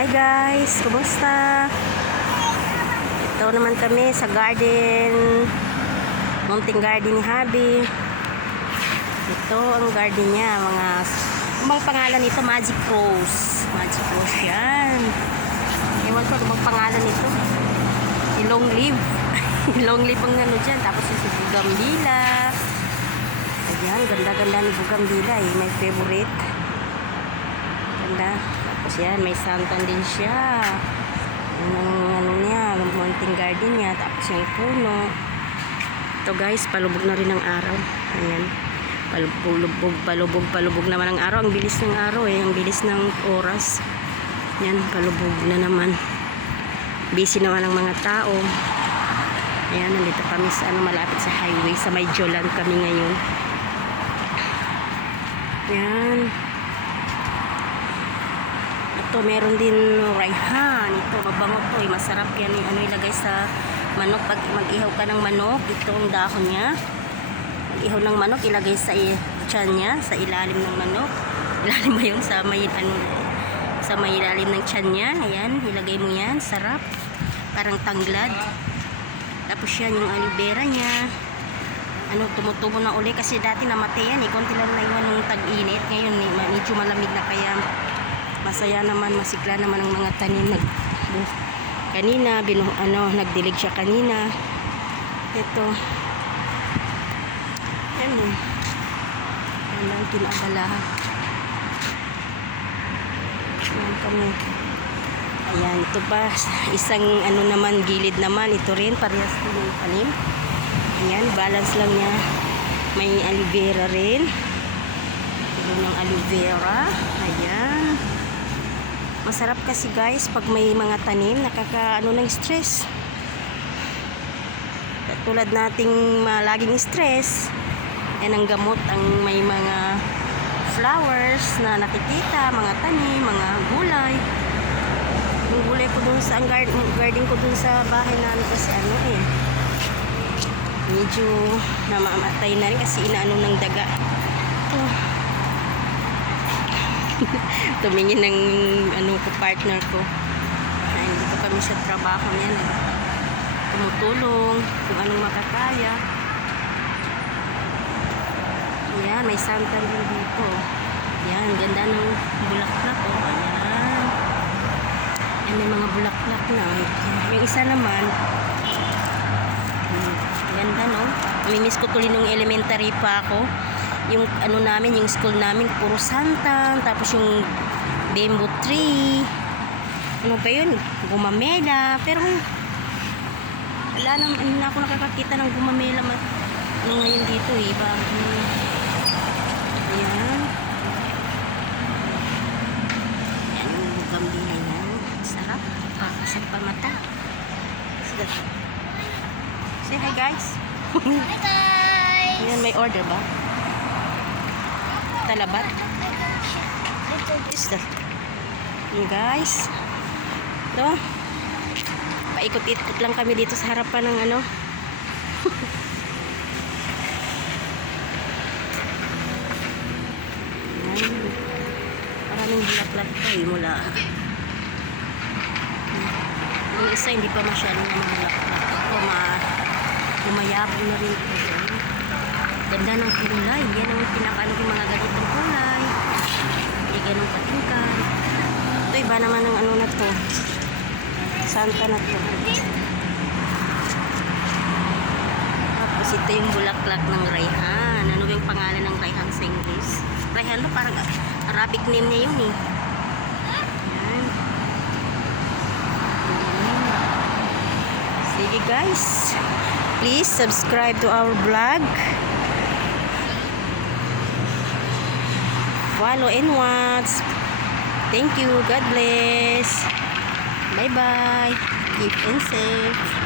Hi guys, kumusta? Ito naman kami sa garden, munting garden ni Habi. Ito ang garden niya, mga pangalan nito, Magic Rose. Magic Rose yan. Ewan ko anong pangalan nito. Long leaf. Long leaf ang ano dyan. Tapos yung Bougainvillea. Ayan, ganda-ganda ni Bougainvillea eh. My favorite. Ganda. Tapos yan, may santan din siya. Yan ang ano niya, munting garden niya. Tapos yung puno. Ito guys, palubog na rin ang araw. Ayan. Palubog naman ang araw. Ang bilis ng araw eh. Ang bilis ng oras. Yan, palubog na naman. Busy naman ang mga tao. Ayan, nandito kami sa malapit sa highway. Sa may Jolan kami ngayon. Yan. Ito, meron din raihan. Ito, mabango to. Masarap yan. Ilagay sa manok. Pag mag-ihaw ka ng manok, ito ang dahon niya. Mag-ihaw ng manok, ilagay sa tiyan niya, sa ilalim ng manok. Ilalim mo yung sa may ilalim ng tiyan niya. Ayan, ilagay mo yan. Sarap. Parang tanglad. Tapos yan, yung aloe vera niya. Tumutubo na uli. Kasi dati namatay yan. Konti lang na iwan ng tag-init. Ngayon, medyo malamig na kaya masaya naman, masikla naman ang mga tanim. Kanina, nagdilig siya kanina. Ito. Yan o. Yan lang kinabalahan. Yan kami. Ayan, ito pa. Isang naman, gilid naman. Ito rin, parehas ko yung tanim. Ayan, balance lang niya. May aloe vera rin. Ito ng aloe vera. Ayan. Masarap kasi guys pag may mga tanim, ng stress. Tulad nating laging stress, yan ang gamot, ang may mga flowers na nakikita, mga tanim, mga gulay. Yung gulay ko dun sa garden ko dun sa bahay namin kasi medyo namamatay na rin kasi inaano ng daga. Tumingin ng partner ko. Ay, hindi ko kami sa trabaho niyan. Tumutulong kung anong makakaya. Ayan, may santan din dito. Ayan, ganda ng bulaklak. Ayan. Ayan, may mga bulaklak na. Yung isa naman, ganda no? Namimiss ko tuloy nung elementary pa ako. Yung yung school namin, puro santan, tapos yung bamboo tree, yun, gumamela, pero wala nang, hindi na ako nakakakita ng gumamela ngayon dito eh, ayan, ayan yung Bougainvillea yan, sarap, pakasap pa mata. Say hi guys. Hi guys. Ayan, may order ba? Talabat. Is that? Guys. Ito. Paikot-ikot lang kami dito sa harapan ng Maraming bulaklak pa eh mula. Yung isa hindi pa masyadong bulaklak. Umayabong na rin ito. Ganda ng kulay. Yan ang pinakaano yung mga ganitong kulay. Hindi ganong patingkan. Ito iba naman ng na to. Santa na to. Tapos ito yung bulaklak ng raihan. Ano yung pangalan ng raihan sa English? Raihan to parang Arabic name niya yun eh. Yan. Sige guys. Please subscribe to our vlog. Follow and watch. Thank you. God bless. Bye-bye. Keep and safe.